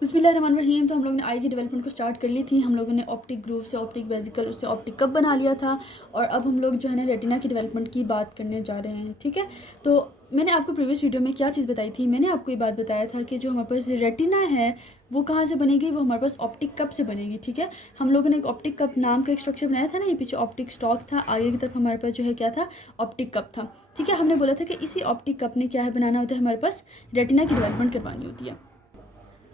बिस्मिल्लाहिर्रहमानिर्रहीम। तो हम लोग ने आई की डेवलपमेंट को स्टार्ट कर ली थी। हम लोगों ने ऑप्टिक ग्रूव से ऑप्टिक वेजिकल, उससे ऑप्टिक कप बना लिया था। और अब हम लोग जो है ना रेटिना की डेवलपमेंट की बात करने जा रहे हैं। ठीक है, तो मैंने आपको प्रीवियस वीडियो में क्या चीज़ बताई थी, मैंने आपको ये बात बताया था कि जो हमारे पास रेटिना है वो कहाँ से बनेगी, वो हमारे पास ऑप्टिक कप से बनेगी। ठीक है, हम लोगों ने एक ऑप्टिक कप नाम का एक स्ट्रक्चर बनाया था ना, ये पीछे ऑप्टिक स्टॉक था, आगे की तरफ हमारे पास जो है क्या था, ऑप्टिक कप था। ठीक है, हमने बोला था कि इसी ऑप्टिक कप ने क्या है बनाना होता है, हमारे पास रेटिना की डेवलपमेंट करवानी होती है।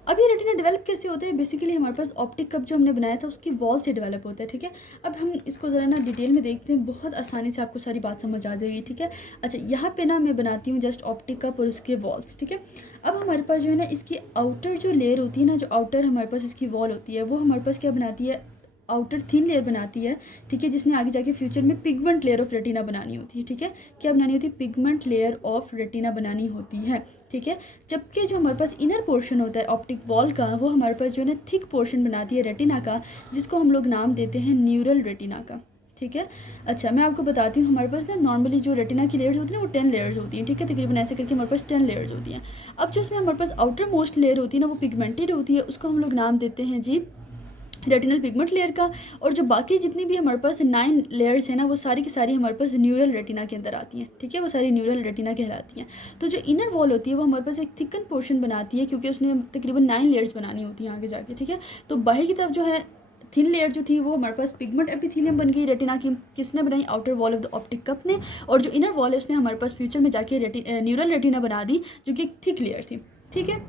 अब ये रेटिना डेवलप कैसे होता है, बेसिकली हमारे पास ऑप्टिक कप जो हमने बनाया था उसकी वॉल से डेवलप होता है। ठीक है, अब हम इसको ज़रा ना डिटेल में देखते हैं, बहुत आसानी से आपको सारी बात समझ आ जाएगी। ठीक है, अच्छा यहाँ पे ना मैं बनाती हूँ जस्ट ऑप्टिक कप और उसके वॉल्स। ठीक है, अब हमारे पास जो है ना इसकी आउटर जो लेयर होती है ना, जो आउटर हमारे पास इसकी वॉल होती है, वो हमारे पास क्या बनाती है, आउटर थिन लेयर बनाती है। ठीक है, जिसने आगे जाके फ्यूचर में पिगमेंट लेयर ऑफ रेटिना बनानी होती है। ठीक है, क्या बनानी होती है, पिगमेंट लेयर ऑफ रेटिना बनानी होती है। ठीक है, जबकि जो हमारे पास इनर पोर्शन होता है ऑप्टिक वॉल का, वो हमारे पास जो है ना थिक पोर्शन बनाती है रेटिना का, जिसको हम लोग नाम देते हैं न्यूरल रेटिना का। ठीक है, अच्छा मैं आपको बताती हूँ, हमारे पास ना नॉर्मली जो रेटिना की लेयर्स होती हैं वो 10 लेयर्स होती हैं। ठीक है, तकरीबन ऐसे करके हमारे पास 10 लेयर्स होती हैं। अब जो इसमें हमारे पास आउटर मोस्ट लेयर होती है ना, वो पिगमेंटेड होती है, उसको हम लोग नाम देते हैं जी रेटिनल पिगमेंट लेयर का। और जो बाकी जितनी भी हमारे पास 9 लेयर्स हैं ना, वो सारी की सारी हमारे पास न्यूरल रेटिना के अंदर आती हैं। ठीक है, वो सारी न्यूरल रेटिना कहलाती हैं। तो जो इनर वॉल होती है वो हमारे पास एक थिकन पोर्शन बनाती है, क्योंकि उसने तकरीबन 9 लेयर्स बनानी होती हैं आगे जाके। ठीक है, तो बाहर की तरफ जो है थिन लेयर जो थी वो हमारे पास पिगमेंट एपिथेलियम बन गई रेटिना की, किसने बनाई, outer wall of the optic cup ने। और जो इनर वॉल है उसने हमारे पास फ्यूचर में जाके न्यूरल रेटिना बना दी, जो कि एक थिक लेयर थी। ठीक है,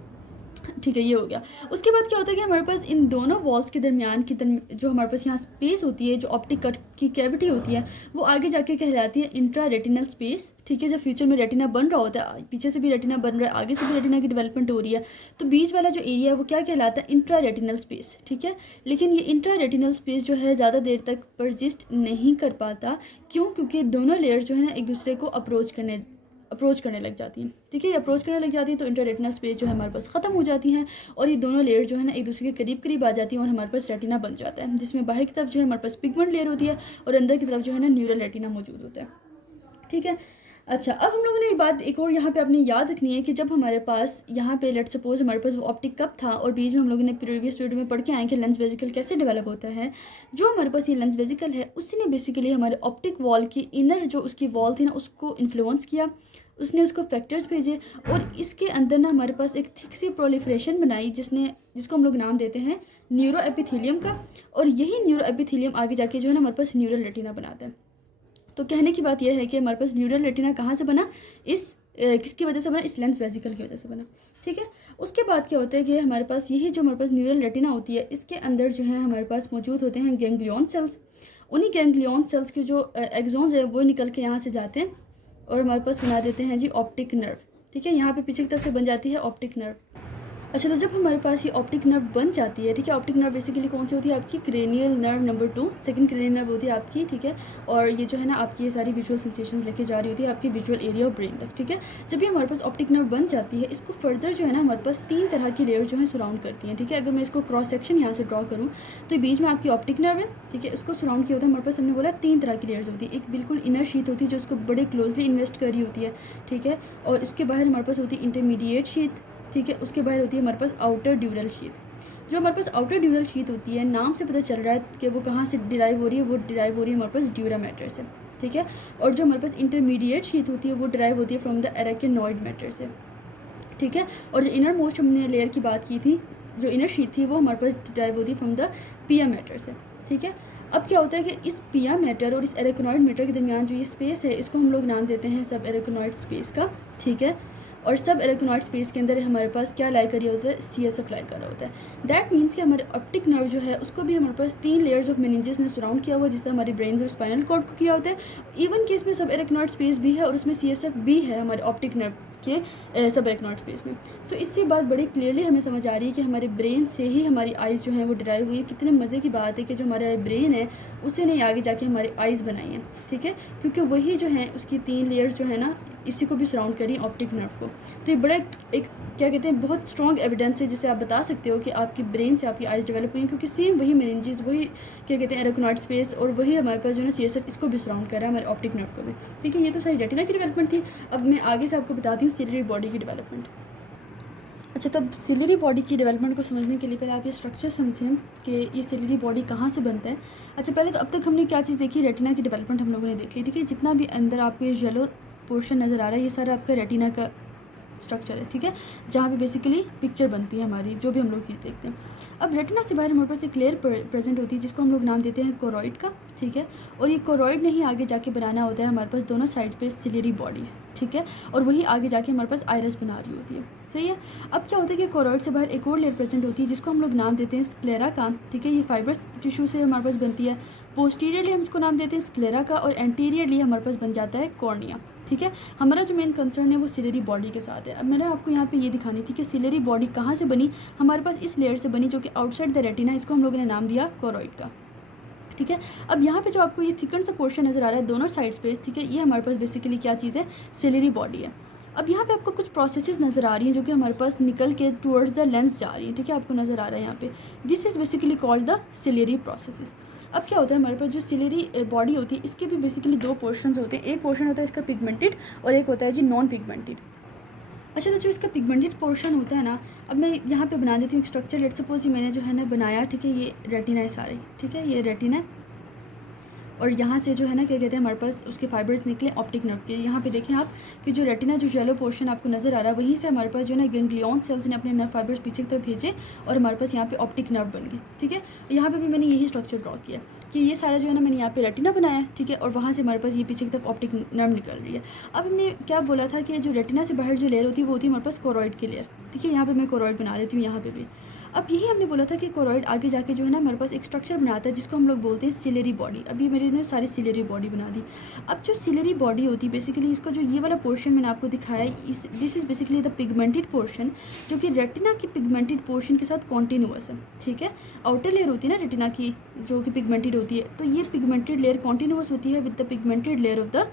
ठीक है, ये हो गया। उसके बाद क्या होता है कि हमारे पास इन दोनों वॉल्स के दरमियान की जो हमारे पास यहाँ स्पेस होती है, जो ऑप्टिक कट की कैविटी होती है, वो आगे जाके कहलाती है इंट्रा रेटिनल स्पेस। ठीक है, जब फ्यूचर में रेटिना बन रहा होता है, पीछे से भी रेटिना बन रहा है, आगे से भी रेटिना की डेवलपमेंट हो रही है, तो बीच वाला जो एरिया है वो क्या कहलाता है, इंट्रा रेटिनल स्पेस। ठीक है, लेकिन ये इंट्रा रेटिनल स्पेस जो है ज़्यादा देर तक परजिस्ट नहीं कर पाता। क्यों, क्योंकि दोनों लेयर्स जो है ना एक दूसरे को अप्रोच करने लग जाती हैं। ठीक है, ये अप्रोच करने लग जाती हैं तो इंटररेटिनल स्पेस जो है हमारे पास ख़त्म हो जाती हैं, और ये दोनों लेयर जो है ना एक दूसरे के करीब करीब आ जाती हैं, और हमारे पास रेटिना बन जाता है, जिसमें बाहर की तरफ जो है हमारे पास पिगमेंट लेयर होती है और अंदर की तरफ जो है ना न्यूरल रेटिना मौजूद होता है। ठीक है, अच्छा अब हम लोगों ने एक बात एक और यहाँ पे अपनी याद रखनी है कि जब हमारे पास यहाँ पे लेट सपोज हमारे पास वो ऑप्टिक कप था, और बीच में हम लोगों ने प्रीवियस वीडियो में पढ़ के आए कि लेंस वेजिकल कैसे डेवलप होता है। जो हमारे पास ये लेंस वेजिकल है उसने बेसिकली हमारे ऑप्टिक वॉल की इनर जो उसकी वॉल थी ना उसको इन्फ्लुएंस किया, उसने उसको फैक्टर्स भेजे, और इसके अंदर ना हमारे पास एक थिक सी प्रोलिफरेशन बनाई, जिसको हम लोग नाम देते हैं न्यूरो एपिथेलियम का। और यही न्यूरो एपिथेलियम आगे जाके जो है ना हमारे पास न्यूरल रेटिना बनाता है। तो कहने की बात यह है कि हमारे पास न्यूरल रेटिना कहाँ से बना, किसकी वजह से बना, इस लेंस वेसिकल की वजह से बना। ठीक है, उसके बाद क्या होता है कि हमारे पास यही जो हमारे पास न्यूरल रेटिना होती है, इसके अंदर जो है हमारे पास मौजूद होते हैं गैंग्लियन सेल्स। उन्हीं गैंग्लियन सेल्स के जो एक्सॉन्स है वो निकल के यहाँ से जाते हैं और हमारे पास बना देते हैं जी ऑप्टिक नर्व। ठीक है, यहाँ पे पीछे की तरफ से बन जाती है ऑप्टिक नर्व। अच्छा, तो जब हमारे पास ये ऑप्टिक नर्व बन जाती है, ठीक है, ऑप्टिक नर्व बेसिकली कौन सी होती है, आपकी cranial nerve number 2, second cranial nerve होती है आपकी। ठीक है, और ये जो है ना आपकी ये सारी विजुअल सेंसेशंस लेके जा रही होती है आपकी विजुअल एरिया ऑफ ब्रेन तक। ठीक है, जब ये हमारे पास ऑप्टिक नर्व बन जाती है, इसको फर्दर जो है ना हमारे पास 3 तरह की लेयर जो है सराउंड करती हैं। ठीक है, अगर मैं इसको क्रॉस सेक्शन यहाँ से ड्रॉ करूँ तो बीच में आपकी ऑप्टिक नर्व है। ठीक है, इसको सराउंड किया होता है हमारे पास, हमने बोला 3 तरह की लेयर्स होती है। एक बिल्कुल इनर शीट होती है जो उसको बड़े क्लोजली इन्वेस्ट कर रही होती है। ठीक है, और इसके बाहर हमारे पास होती है इंटरमीडिएट शीट। ठीक है, उसके बाहर होती है हमारे पास आउटर ड्यूरल शीट। जो हमारे पास आउटर ड्यूरल शीट होती है, नाम से पता चल रहा है कि वो कहाँ से डिराइव हो रही है, वो डिराइव हो रही है हमारे पास ड्यूरा मैटर से। ठीक है, और जो हमारे पास इंटरमीडिएट शीट होती है वो डिराइव होती है फ्रॉम द एराकिनॉइड मैटर से। ठीक है, और जो इनर मोस्ट हमने लेयर की बात की थी, जो इनर शीट थी वो हमारे पास डिराइव होती है फ्रॉम द पिया मैटर से। ठीक है, अब क्या होता है कि इस पिया मैटर और इस एराकिनॉइड मैटर के दरमियान जो ये स्पेस है, इसको हम लोग नाम देते हैं सब एराकिनॉइड स्पेस का। ठीक है, और सब एराकिनॉइड स्पेस के अंदर हमारे पास क्या लाई कर रहा होता है, CSF लाई कर रहा होता है। दैट मीन्स कि हमारे ऑप्टिक नर्व जो है उसको भी हमारे पास 3 लेयर्स ऑफ मेनिंजेस ने सराउंड किया हुआ, जिससे हमारे ब्रेन और स्पाइनल कॉर्ड को किया होता है। इवन कि इसमें सब एराकिनॉइड स्पेस भी है और उसमें CSF भी है हमारे ऑप्टिक नर्व के सब एराकिनॉइड स्पेस में। सो इससे बात बड़ी क्लियरली हमें समझ आ रही है कि हमारे ब्रेन से ही हमारी आइज़ जो है वो डिराइव हुई है। कितने मज़े की बात है कि जो हमारा ब्रेन है उसे नहीं आगे जाके हमारी आइज़ बनाई हैं। ठीक है, क्योंकि वही जो है उसकी 3 लेयर्स जो है ना इसी को भी सराउंड करी ऑप्टिक नर्व को। तो ये बड़ा एक क्या कहते हैं बहुत स्ट्रॉन्ग एविडेंस है जिसे आप बता सकते हो कि आपकी ब्रेन से आपकी आइज़ डेवलप हुई हैं, क्योंकि सेम वही मेनिंजेस, वही क्या कहते हैं एराकिनॉइड स्पेस, और वही हमारे पास जो है CSF इसको भी सराउंड कर रहा है हमारे ऑप्टिक नर्व को भी। ठीक है, ये तो सारी रेटिना की डेवलपमेंट थी। अब मैं आगे से आपको बताती हूँ सिलियरी बॉडी की डेवलपमेंट। अच्छा, तब सिलेरी बॉडी की डेवलपमेंट को समझने के लिए पहले आप ये स्ट्रक्चर समझें कि ये सिलेरी बॉडी कहाँ से बनता है। अच्छा, पहले तो अब तक हमने क्या चीज़ देखी, रेटिना की डेवलपमेंट हम लोगों ने देख ली, ठीक है। जितना भी अंदर आपको ये येलो पोर्शन नज़र आ रहा है, ये सारा आपका रेटिना का स्ट्रक्चर है, ठीक है, जहाँ पे बेसिकली पिक्चर बनती है हमारी, जो भी हम लोग चीज़ देखते हैं। अब रेटिना से बाहर हमारे पास एक लेयर प्रेजेंट होती है जिसको हम लोग नाम देते हैं कोरॉइड का, ठीक है। और ये कोरॉइड ने ही आगे जाके बनाना होता है हमारे पास दोनों साइड पे सिलेरी बॉडीज़, ठीक है, और वही आगे जाके हमारे पास आइरस बना रही होती है, सही है। अब क्या होता है कि कोरॉइड से बाहर एक और लेयर प्रेजेंट होती है जिसको हम लोग नाम देते हैं स्क्लेरा का, ठीक है। ये फाइबर्स टिश्यू से हमारे पास बनती है। पोस्टीरियरली हम इसको नाम देते हैं स्क्लेरा का, और एंटीरियरली हमारे पास बन जाता है कॉर्निया, ठीक है। हमारा जो मेन कंसर्न है वो सिलेरी बॉडी के साथ है। अब मैंने आपको यहाँ पे ये दिखानी थी कि सिलेरी बॉडी कहाँ से बनी, हमारे पास इस लेयर से बनी जो कि आउटसाइड द रेटिना, इसको हम लोगों ने नाम दिया कोरॉइड का, ठीक है। अब यहाँ पे जो आपको ये थिकन सा पोर्शन नज़र आ रहा है दोनों साइड्स पे, ठीक है, ये हमारे पास बेसिकली क्या चीज़ है, सिलेरी बॉडी है। अब यहाँ पे आपको कुछ प्रोसेसेस नज़र आ रही हैं जो कि हमारे पास निकल के टुवर्ड्स द लेंस जा रही है, ठीक है, आपको नज़र आ रहा है यहाँ पे। This is basically called the ciliary processes. अब क्या होता है, हमारे पास जो सिलेरी बॉडी होती है इसके भी बेसिकली दो पोर्शंस होते हैं। एक पोर्शन होता है इसका पिगमेंटेड और एक होता है जी नॉन पिगमेंटेड। अच्छा, तो जो इसका पिगमेंटेड पोर्शन होता है ना, अब मैं यहाँ पे बना देती हूँ एक स्ट्रक्चर। लेट्स सपोज ये मैंने जो है ना बनाया, ठीक है, ये रेटिना है सारे, ठीक है, ये रेटिना है, और यहाँ से जो है ना क्या कहते हैं हमारे पास उसके फाइबर्स निकले ऑप्टिक नर्व के। यहाँ पे देखें आप कि जो रेटिना जो येलो पोर्शन आपको नज़र आ रहा है, वहीं से हमारे पास जो है ना गैंग्लियन सेल्स ने अपने नर्व फाइबर्स पीछे की तरफ भेजे और हमारे पास यहाँ पे ऑप्टिक नर्व बन गई, ठीक है। यहाँ पे भी मैंने यही स्ट्रक्चर ड्रॉ किया कि ये सारा जो है ना मैंने यहाँ पे रेटिना बनाया है, ठीक है, और वहाँ से हमारे पास ये पीछे की तरफ ऑप्टिक नर्व निकल रही है। अब हमने क्या बोला था कि जो रेटिना से बाहर जो लेयर होती है वो होती है हमारे पास कोरॉइड की लेयर, ठीक है। यहाँ पर मैं कोरॉइड बना देती हूँ यहाँ पर भी। अब यही हमने बोला था कि कोरॉइड आगे जाके जो है ना हमारे पास एक स्ट्रक्चर बनाता है जिसको हम लोग बोलते हैं सिलेरी बॉडी। अभी मेरे ने सारी सिलेरी बॉडी बना दी। अब जो सिलेरी बॉडी होती है बेसिकली इसका जो ये वाला पोर्शन मैंने आपको दिखाया है, this is basically the pigmented portion जो कि रेटिना की पिगमेंटेड पोर्शन के साथ कॉन्टीन्यूअस है, ठीक है। आउटर लेयर होती है ना रेटिना की जो कि पिगमेंटेड होती है, तो ये पिगमेंटेड लेयर कॉन्टीन्यूअस होती है with the pigmented layer of the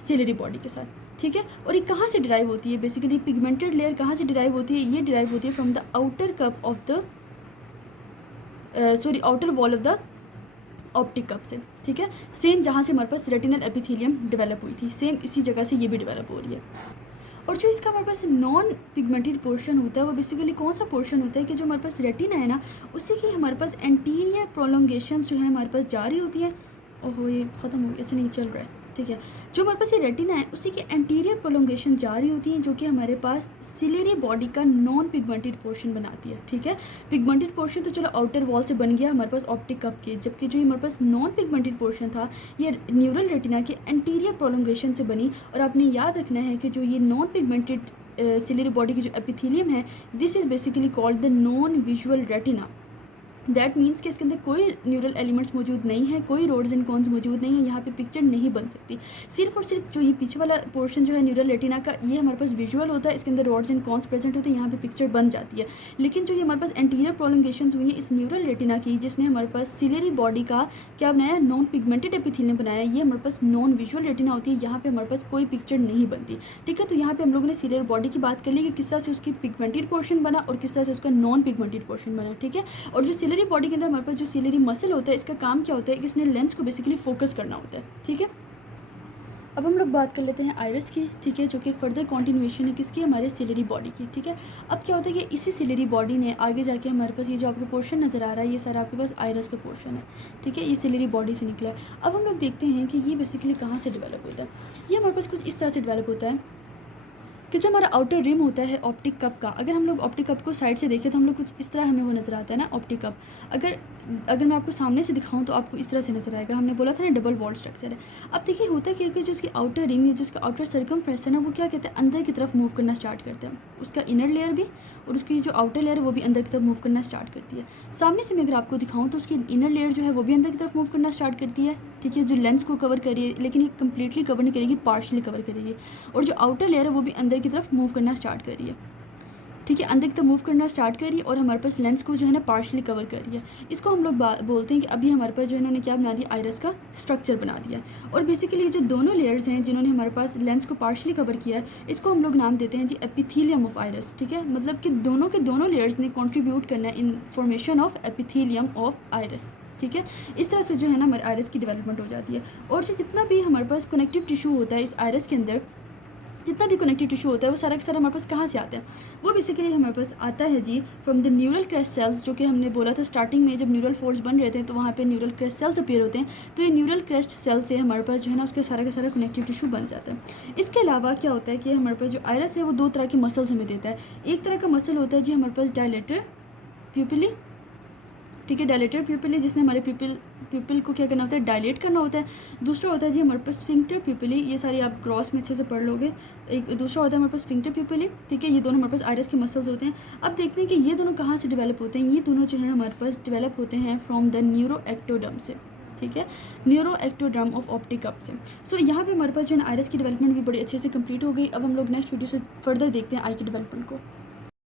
ciliary body के साथ, ठीक है। और ये कहाँ से डिराइव होती है, बेसिकली पिगमेंटेड लेयर कहाँ से डिराइव होती है, ये डिराइव होती है from the outer cup of the outer wall of the optic cup से, ठीक है। सेम जहाँ से हमारे पास रेटिनल एपिथेलियम डेवलप हुई थी, सेम इसी जगह से ये भी डेवलप हो रही है। और जो इसका हमारे पास नॉन पिगमेंटेड पोर्शन होता है वो बेसिकली कौन सा पोर्शन होता है कि जो हमारे पास रेटिना है ना उससे कि हमारे पास एंटीरियर प्रोलोंगेशन जो है हमारे पास जारी होती है। ओहो, ये ख़त्म हो गया, अच्छा नहीं चल रहा है, ठीक है। जो हमारे पास ये रेटिना है उसी की एंटीरियर प्रोलोंगेशन जारी होती है जो कि हमारे पास सिलेरी बॉडी का नॉन पिगमेंटेड पोर्शन बनाती है, ठीक है। पिगमेंटेड पोर्शन तो चलो आउटर वॉल से बन गया हमारे पास ऑप्टिक कप के, जबकि जो हमारे पास नॉन पिगमेंटेड पोर्शन था ये न्यूरल रेटिना के एंटीरियर प्रोलोंगेशन से बनी। और आपने याद रखना है कि जो ये नॉन पिगमेंटेड सिलेरी बॉडी की जो एपिथेलियम है, this is basically called the non visual retina. That means कि इसके अंदर कोई न्यूरल एलिमेंट्स मौजूद नहीं है, कोई रोड्स एंड कॉन्स मौजूद नहीं है, यहाँ पे पिक्चर नहीं बन सकती। सिर्फ और सिर्फ जो ये पीछे वाला पोर्शन जो है न्यूरल रेटिना का, ये हमारे पास विजुअल होता है, इसके अंदर रोड्स एंड कॉन्स प्रेजेंट होते हैं, यहाँ पे पिक्चर बन जाती है। लेकिन जो ये हमारे पास एंटीरियर प्रोलोंगेशन हुई है इस न्यूरल रेटिना की, जिसने हमारे पास सिलेरी बॉडी का क्या बनाया, नॉन पिगमेंटेड एपिथेलियम बनाया, ये हमारे पास नॉन विजुअल रेटिना होती है, यहाँ पे हमारे पास कोई पिक्चर नहीं बनती, ठीक है। तो यहाँ पे हम लोगों ने सिलेरी बॉडी की बात कर ली कि किस तरह से उसकी पिगमेंटेड पोर्शन बना और किस तरह से उसका नॉन पिगमेंटेड पोर्शन बना, ठीक है। और जो सिलेरी बॉडी के अंदर हमारे पास जो सिलेरी मसल होता है, इसका काम क्या होता है कि इसने लेंस को बेसिकली फोकस करना होता है, ठीक है। अब हम लोग बात कर लेते हैं आइरिस की, ठीक है, जो कि फर्दर कॉन्टिन्यूएशन है किसकी, हमारे सिलेरी बॉडी की, ठीक है। अब क्या होता है कि इसी सिलेरी बॉडी ने आगे जाके हमारे पास ये जो आपको पोर्शन नज़र आ रहा है ये सारा आपके पास आइरिस का पोर्शन है, ठीक है, ये सिलेरी बॉडी से निकला है। अब हम लोग देखते हैं कि ये बेसिकली कहाँ से डेवलप होता है। ये हमारे पास कुछ इस तरह से डेवलप होता है कि जो हमारा आउटर रिम होता है ऑप्टिक कप का, अगर हम लोग ऑप्टिक कप को साइड से देखें तो हम लोग कुछ इस तरह हमें वो नज़र आता है ना ऑप्टिक कप। अगर मैं आपको सामने से दिखाऊं तो आपको इस तरह से नज़र आएगा। हमने बोला था ना डबल वॉल स्ट्रक्चर है। अब देखिए होता क्या है कि जो उसकी आउटर रिम है, जो उसका आउटर सर्कमफ्रेंस है ना, वो क्या कहते हैं अंदर की तरफ मूव करना स्टार्ट करता है। उसका इनर लेयर भी और उसकी जो आउटर लेयर है वो भी अंदर की तरफ मूव करना स्टार्ट करती है। सामने से मैं अगर आपको दिखाऊँ तो उसकी इनर लेयर जो है वो भी अंदर की तरफ मूव करना स्टार्ट करती है, ठीक है, जो लेंस को कवर करिए, लेकिन ये कम्प्लीटली कवर नहीं करेगी, पार्शली कवर करेगी। और जो आउटर लेयर है वो भी अंदर की तरफ मूव करना स्टार्ट कर रही है, ठीक है, अंदर की तरफ मूव करना स्टार्ट कर रही है और हमारे पास लेंस को जो है ना पार्शली कवर कर रही है। इसको हम लोग बोलते हैं कि अभी हमारे पास जो है इन्होंने क्या बना दिया, आइरिस का स्ट्रक्चर बना दिया। और बेसिकली जो दोनों लेयर्स हैं जिन्होंने हमारे पास लेंस को पार्शली कवर किया है, इसको हम लोग नाम देते हैं जी एपिथेलियम ऑफ आइरिस, ठीक है। मतलब कि दोनों के दोनों लेयर्स ने कॉन्ट्रीब्यूट करना है in formation of epithelium of iris, ठीक है। इस तरह से जो है ना हमारे आइरिस की डेवलपमेंट हो जाती है। और जो जितना भी हमारे पास कनेक्टिव टिश्यू होता है इस आइरिस के अंदर, जितना भी कनेक्टिव टिश्यू होता है वो सारा का सारा हमारे पास कहाँ से आता है, वो बेसिकली हमारे पास आता है जी from the neural crest cells, जो कि हमने बोला था स्टार्टिंग में जब न्यूरल फोर्स बन रहे थे तो वहाँ पे न्यूरल क्रेस्ट सेल्स अपीयर होते हैं। तो ये न्यूरल क्रेस्ट सेल से हमारे पास जो है ना उसके सारा का सारा कनेक्टिव टिश्यू बन जाता है। इसके अलावा क्या होता है कि हमारे पास जो आयरस है वो दो तरह के मसल्स हमें देता है। एक तरह का मसल होता है जी हमारे पास डायलेटर प्यूपिली, ठीक है, डायलेटर प्यूपिली, जिसने हमारे प्यूपिल को क्या करना होता है, डायलेट करना होता है। दूसरा होता है जी हमारे पास स्फिंक्टर प्यूपिली, ये सारी आप क्रॉस में अच्छे से पढ़ लोगे। एक दूसरा होता है हमारे पास स्फिंक्टर प्यूपिली, ठीक है, ये दोनों हमारे पास आयरस के मसल्स होते हैं। अब देखते हैं कि ये दोनों कहाँ से डेवलप होते हैं। ये दोनों जो है हमारे पास डेवलप होते हैं फ्रॉम द न्यूरोएक्टोडर्म से, ठीक है, न्यूरोएक्टोडर्म ऑफ ऑप्टिक कप से। सो यहाँ पे हमारे पास जो है आयरस की डेवलपमेंट भी बड़ी अच्छे से कंप्लीट हो गई। अब हम लोग नेक्स्ट वीडियो से फर्दर देखते हैं आई की डेवलपमेंट को।